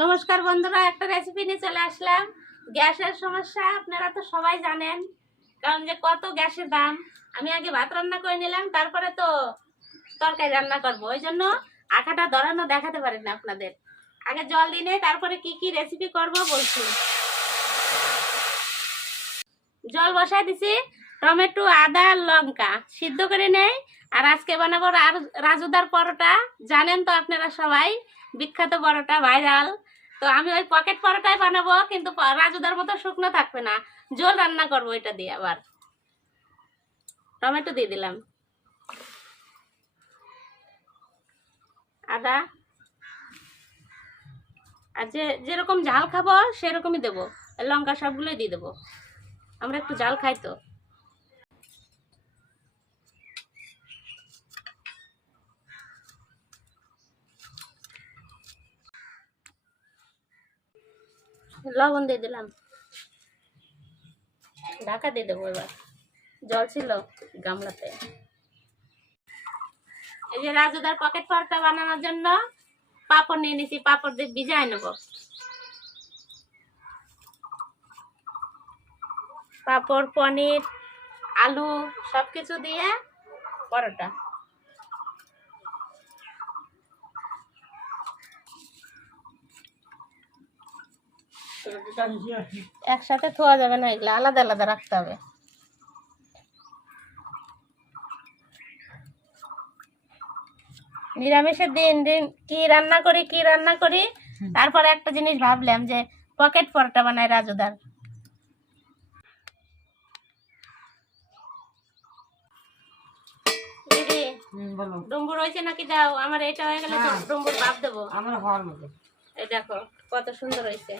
নমস্কার বন্ধুরা, একটা রেসিপি নিয়ে চলে আসলাম। গ্যাসের সমস্যা আপনারা তো সবাই জানেন, কারণ যে কত গ্যাসের দাম। আমি আগে ভাত রান্না করে নিলাম, তারপরে তো তরকারি রান্না করবো, ওই জন্য আটাটা ধরানো দেখাতে পারি না আপনাদের। আগে জল দিয়ে তারপরে কি কি রেসিপি করব বলছি। জল বসাই দিছি, টমেটো আদা লঙ্কা সিদ্ধ করে নেই। আর আজকে বানাবো রাজুদার পরোটা। জানেন তো আপনারা সবাই, বিখ্যাত পরোটা, ভাইরাল। তো আমি ওই পকেট পরোটাই বানাবো, কিন্তু রাজুদার মতো শুকনো থাকবে না, জল রান্না করবো এটা দিয়ে। আবার টমেটো দিয়ে দিলাম, আদা, আর যেরকম ঝাল খাবো সেরকমই দেবো। লঙ্কা সবগুলোই দিয়ে দেবো, আমরা একটু ঝাল খাই তো। লবণ দিয়ে দিলাম, ঢাকা দিয়ে দেবো। এবার জল ছিল গামলাতে। এই যে রাজুদার পকেট পরোটা বানানোর জন্য পাঁপড় নিয়ে নিছি, পাঁপড় দিয়ে ভিজাই নেব। পাঁপড়, পনির, আলু সবকিছু দিয়ে পরোটা। একসাথে থোয়া যাবে না, এগুলো আলাদা আলাদা রাখতে হবে। নিরামিষের দিন দিন কি রান্না করি, তারপরে একটা জিনিস ভাবলাম যে পকেট পরোটা বানাই রাজুদার। দিদি ডুম্বুর হয়েছে নাকি দাও, আমার এটা হয়ে গেলে ডুম্বুর ভাব দেবো। আমার হওয়ার মতো। এই দেখো কত সুন্দর হয়েছে।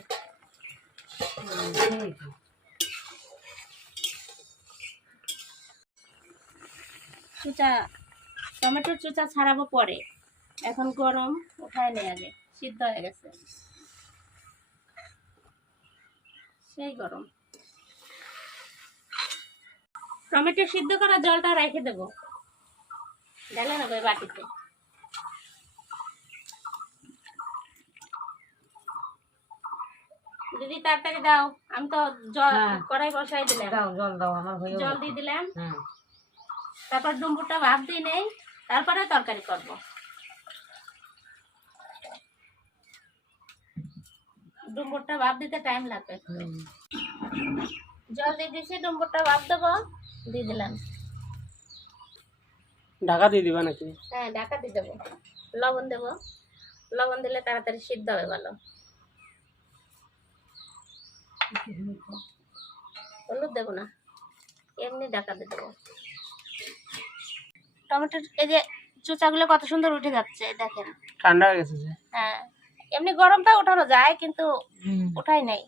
চুচা, টমেটোর চুচা ছাড়াবো পরে, এখন গরম, উঠায় নেই, আগে সিদ্ধ হয়ে গেছে, সেই গরম। টমেটো সিদ্ধ করা জলটা রেখে দেবো, ঢেলে নেবো বাটিতে। দিদি তাড়াতাড়ি দাও, আমি তো জল কড়াই বসাই দিলাম। দাও জল দাও, আমার হয়ে জল দিয়ে দিলাম। তারপর ডুম্বুরটা ভাপ দিয়ে নেই, তারপরে তরকারি করব। ডুম্বুরটা ভাপ দিতে টাইম লাগবে। জল দিয়ে দিয়েছি, ডুম্বুরটা ভাপ দেবো, দিয়ে দিলাম। ঢাকা দিয়ে দিবা নাকি? হ্যাঁ ঢাকা দিয়ে দেবো, লবণ দেবো, লবণ দিলে তাড়াতাড়ি সিদ্ধ হবে ভালো। হলুদ দেবো না, এমনি ঢাকা দিয়ে দেবো। টমেটোর এই যে চোচাগুলো কত সুন্দর উঠে যাচ্ছে, দেখেন। ঠান্ডা হয়ে গেছে। হ্যাঁ এমনি গরমটা উঠানো যায়, কিন্তু উঠাই নাই।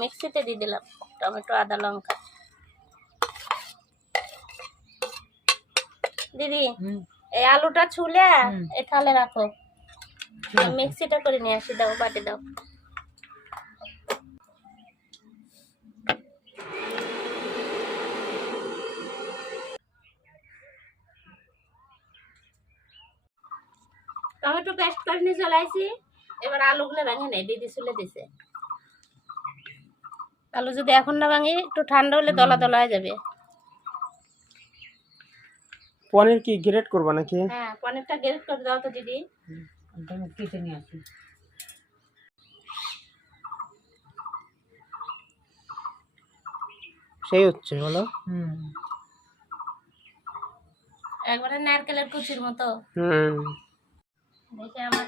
মিক্সিতে দিয়ে দিলাম টমেটো, আদা, লঙ্কা। দিদি এই আলুটা ছুলে এই থালে রাখো, মিক্সিটা করে নিয়ে আসি। দাও বাটি দাও। টমেটো পেস্ট করে নিয়ে চলে আসি। এবার আলুগুলো ভেঙে নেই, দিদি ছুলে দিছে। আলু যদি এখন না ভাঙি, একটু ঠান্ডা হলে দলা দলা হয়ে যাবে। পনির কি গ্রেট করবা নাকি? হ্যাঁ পনিরটা গ্রেট করে দাও তো দিদি। কেটে নিয়ে আসি। সেই হচ্ছে বলো। একবারে নারকেলের কুচির মতো। দেখে আমার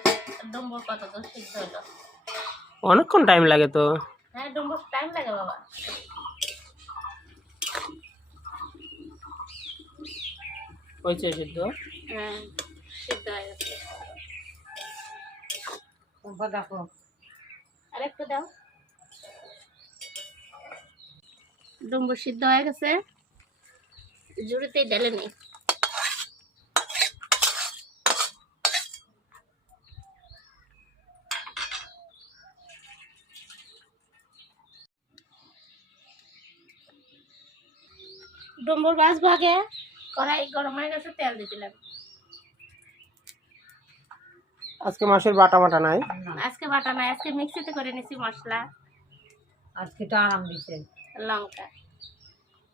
ডুম্বুর কত দূর সিদ্ধ হলো। অনেকক্ষণ টাইম লাগে তো। হ্যাঁ ডুম্বুর টাইম লাগে বাবা। হয়েছে সিদ্ধ? হ্যাঁ সিদ্ধ হয়ে গেছে। দেখো আরেকটু দাও। ডুম্বুর সিদ্ধ হয়ে গেছে, জুড়িতেই ঢেলে নি। ডুম্বুর ভাজবো আগে, কড়াই গরম হয়ে গেছে, তেল দিয়ে দিলাম। আজকে মাছের বাটা বাটা নাই। না আজকে বাটা নাই, আজকে মিক্সিতে করে নিছি মশলা আজকে তো আরাম দিছে। লঙ্কা।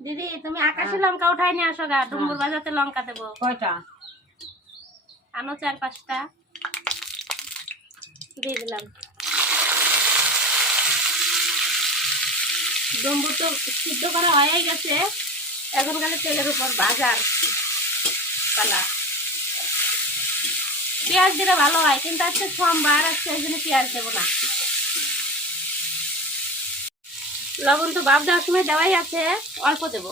দিদি তুমি আকাশি লঙ্কা উঠাই নিয়ে আসো গা, ডুমুর বাজাতে লঙ্কা দেবো। কয়টা? আনো 4-5টা দিয়ে দিলাম। ডুম্বুর তো সিদ্ধ করা হয়ে গেছে, এখন গেলে তেলের উপর বাজার পালা। পেঁয়াজ দিলে ভালো হয়, কিন্তু আজকে সোমবার, আজকে ওই জন্য পেঁয়াজ দেবো না। লবণ তো বাপ দেওয়ার সময় দেওয়াই আছে, অল্প দেব।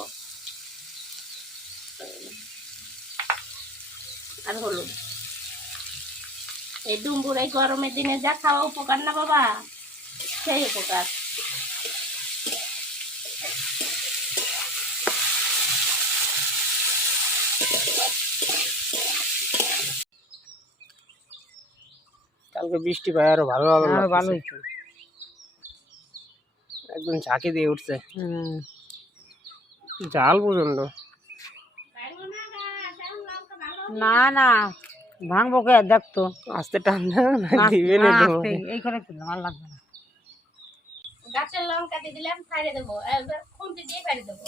আর হলুদ। এই ডুম্বুর এই গরমের দিনে যা খাওয়া উপকার না বাবা, সেই উপকার। কালকে বৃষ্টি পায় আরো ভালো ভালো হ্যাঁ, লাগতেছে। ভালো হয়েছে। একদম ঝাঁকি দিয়ে উঠছে, জাল পর্যন্ত। না না ভাঙবো কে দেখতো। আস্তে টান দিবে না তোমাকে। এই করে ফেললাম, আর লাগবে না। গাছের লঙ্কা দিয়ে দিলাম, ছাড়িয়ে দেবো, একবার খুন্তি দিয়ে ছাড়িয়ে দেবো।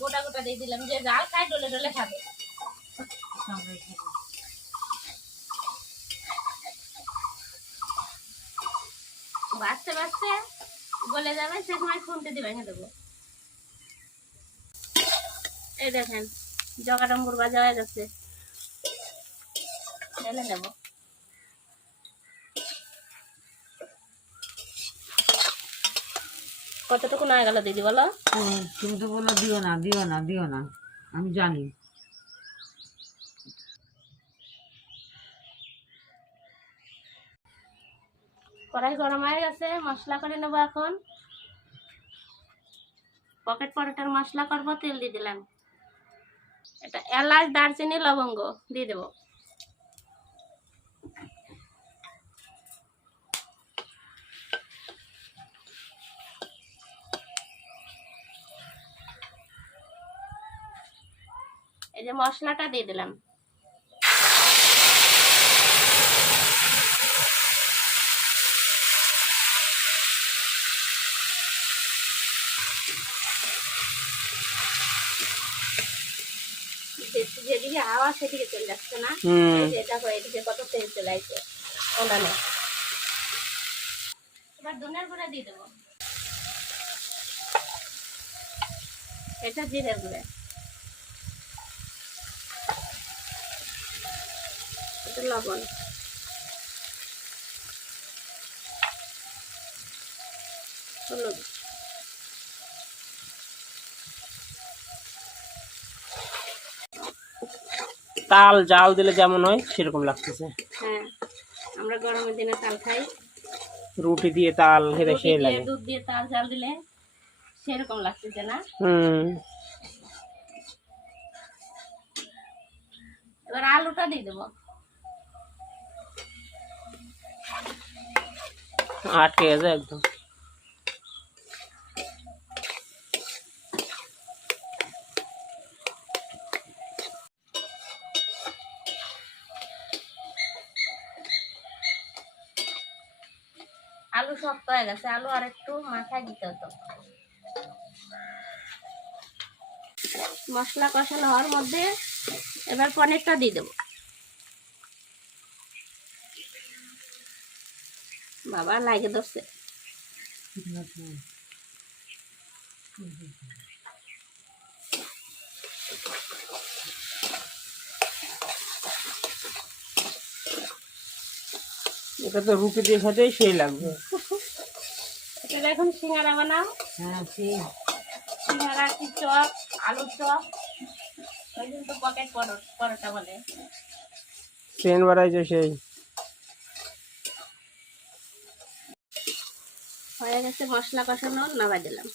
গোটা গোটা দিয়ে দিলাম, যে জাল খায় ডলে ডলে খাবে। বাঁচতে বাঁচতে গলে যাবে, সে সময় খুন্তি দিয়ে ভেঙে দেবো। এই দেখেন জগা ডম্বুর ভাজা হয়ে যাচ্ছে, ঢেলে নেবো। কতটুকু না গেল দিদি বলো? তুমি তো বললো দিও না দিও না দিও না, আমি জানি। কড়াই গরম হয়ে গেছে, মশলা করে নেবো এখন। পকেট পরোটার মশলা করবো, তেল দিয়ে দিলাম। এটা এলাচ, দারচিনি, লবঙ্গ দিয়ে দেবো। এই যে মশলাটা দিয়ে দিলাম। যেদিকে আওয়াজ সেদিকে চলে যাচ্ছে না, এই যে দেখো এদিকে কত তেল চলে আসছে ওনানে। এবার ধনের গুঁড়া দিয়ে দেবো, এটা জিরের গুঁড়া, এটা লবণ, হলুদ, তাল জাল দিলে যেমন হয় সেরকম লাগতেছে। হ্যাঁ আমরা গরমের দিনে তাল খাই, রুটি দিয়ে তাল খেতে রুটি সেই দিয়ে, লাগে। দুধ দিয়ে তাল জাল দিলে সেরকম লাগতেছে না? এবার আলুটা দিয়ে দেবো। আটকে গেছে একদম। আলু শক্ত হয়ে গেছে, আলু আর একটু মাথায় দিতে হতো। মশলা কষানো হওয়ার মধ্যে এবার পনিরটা দিয়ে দেবো। বাবা লাগে ধরছে। এটা তো রুটি দিয়ে খেতেই সেই লাগবে। এটা এখন সিঙ্গারা বানাও। হ্যাঁ সেই সিঙ্গারা কি চপ, আলুর চপ, ওই জন্য তো পকেট পরোটা বলে। ট্রেন বাড়াইছে সেই। হয়ে গেছে মশলা কষানো, নামাই দিলাম।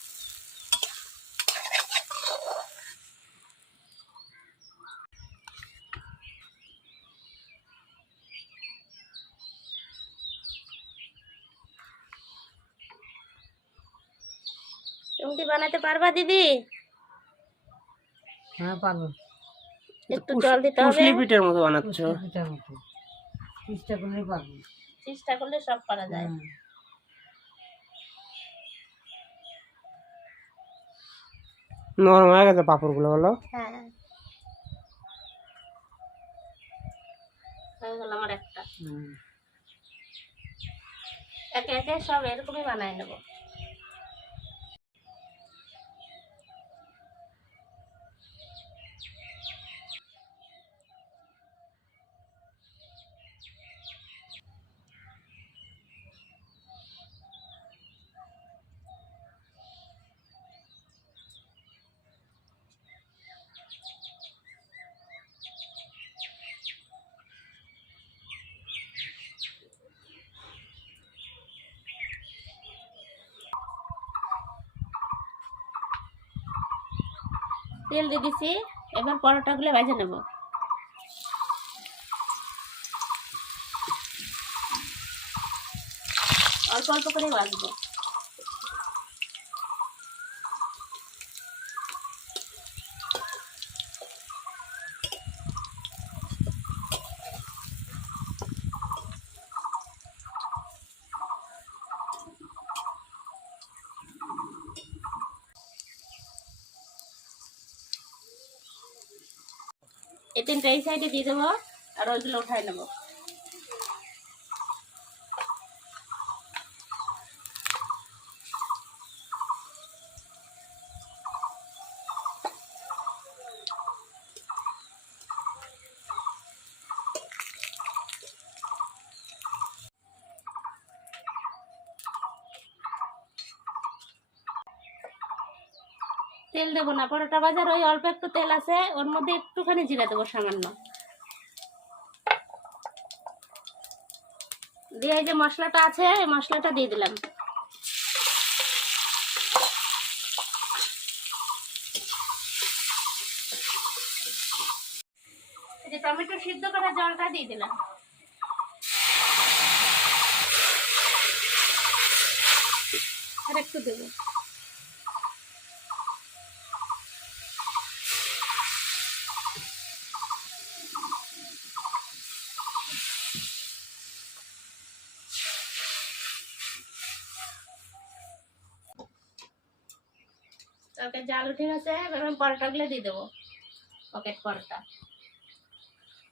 তুমি কি বানাতে পারবা দিদি? হ্যাঁ পারবো। একটু জল দিতে হবে। কুশলি পিঠের মতো বানাচ্ছ। পিঠার মতো চেষ্টা করলে পারবি। চেষ্টা করলে সব করা যায়। হুম। নরম হয়ে গেছে পাঁপড়গুলো বলো। হ্যাঁ, হয়ে গেল আমার একটা। হুম। একে একে সব এরকমই বানাই নেবো। তেল দিয়ে দিছি, এবার পরোটাগুলো ভেজে নেব। অল্প অল্প করে ভাজবো। এই তিনটা এই সাইডে দিয়ে দেবো, আর ওইগুলো উঠাই নেবো। তেল দেবো না, পরোটা ভাজার ওই অল্প একটু তেল আছে, ওর মধ্যে একটুখানি জিরা দেবো সামান্য। দিয়ে এই যে মশলাটা আছে, এই মশলাটা দিয়ে দিলাম। এই যে টমেটো সিদ্ধ করা জলটা দিয়ে দিলাম। আর একটু দেবো। তরকারি জাল উঠে গেছে, এবার আমি পরোটাগুলো দিয়ে দেবো। পকেট পরোটা।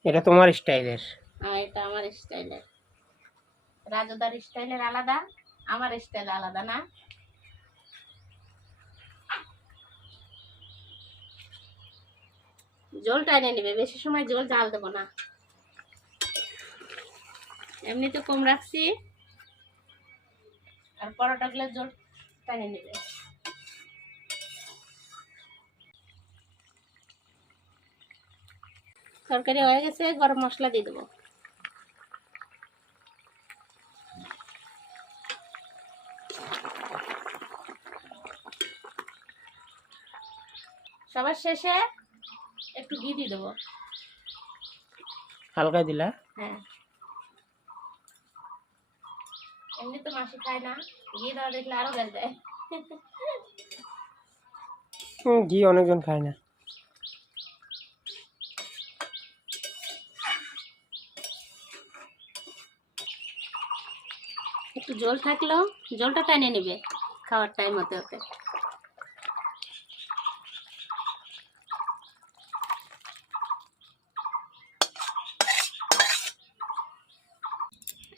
এটা তোমার স্টাইলের। আর এটা আমার স্টাইলের। রাজুদার স্টাইলের আলাদা, আমার স্টাইল আলাদা না? জল টাইনে নেবে, বেশি সময় জল জাল দেবো না। এমনিতে কম রাখছি, আর পরোটাগুলো জল টাইনে নেবে। তরকারি হয়ে গেছে, গরম মশলা দিয়ে দেবো। সবার শেষে একটু ঘি দিয়ে দেবো। হালকা দিলা? হ্যাঁ, এমনি তো মাসি খায় না, ঘি দেওয়া দেখলে আরো বেল দেয়। ঘি অনেকজন খায় না। একটু জল থাকলেও জলটা টাইনে নেবে খাওয়ার টাইম হতে হতে।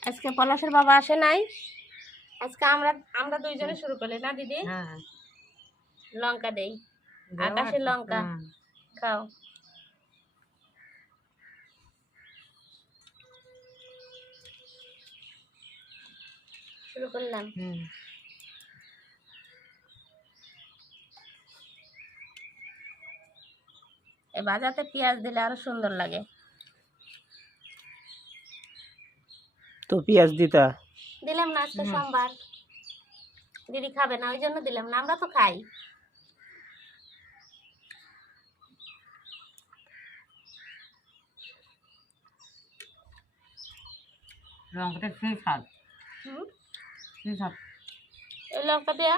আজকে পলাশের বাবা আসে নাই, আজকে আমরা আমরা দুইজনে শুরু করলে না দিদি? হ্যাঁ। লঙ্কা দেই, দাও আকাশের একটু। লঙ্কা। হুম। খাও। শুরু করলাম। হুম। এই ভাজাতে পেঁয়াজ দিলে আরো সুন্দর লাগে। তো পেঁয়াজ দিতা? দিলাম না, আজকে সোমবার, দিদি খাবে না ওই জন্য দিলাম না, আমরা তো খাই। লঙ্কাটা সেই স্বাদ। হুম, সেই স্বাদ। এই লঙ্কা দেয়া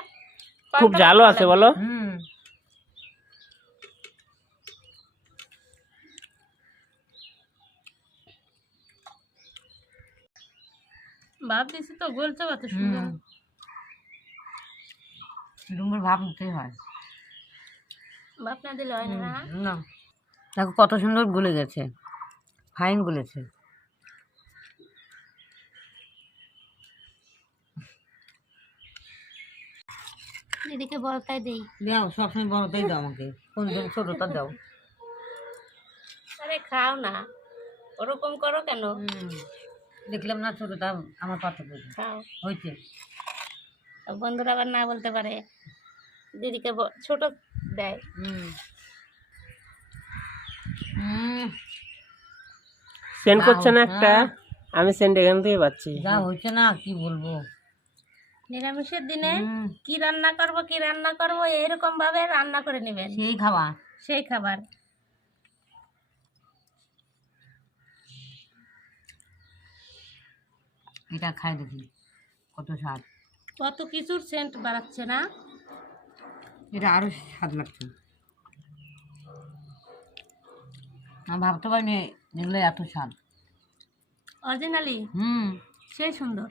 খুব ঝালও আছে বলো? হুম। ভাব দিছি তো গলছে কত সুন্দর। ডুমুর ভাব নিতেই হয়। ভাব না দিলে হয় না না? না, দেখো কত সুন্দর গলে গেছে, ফাইন গলেছে। দিদিকে বলতাই দেই। দাও, সবসময় বড়টাই দাও আমাকে, কোন দিন ছোটটা দাও। আরে খাও না, ওরকম করো কেন? দেখলাম না ছোটটা আমার পাতে পড়ে খাও। হয়েছে। বন্ধুরা আবার না বলতে পারে দিদিকে ছোট দেয়। সেন্ড করছে না একটা, আমি সেন্ড এখান থেকে পাচ্ছি। যা হয়েছে না কি বলবো। নিরামিষের দিনে কি রান্না করব এরকম ভাবে রান্না করে নেবেন, সেই খাওয়া। সেই খাবার। এটা খাই দেখি কত স্বাদ। কত কিছুর সেন্ট বাড়াচ্ছে না? এটা আরো স্বাদ লাগছে। আমি ভাবতে পারিনি এগুলো এত স্বাদ। অরিজিনালি সেই সুন্দর।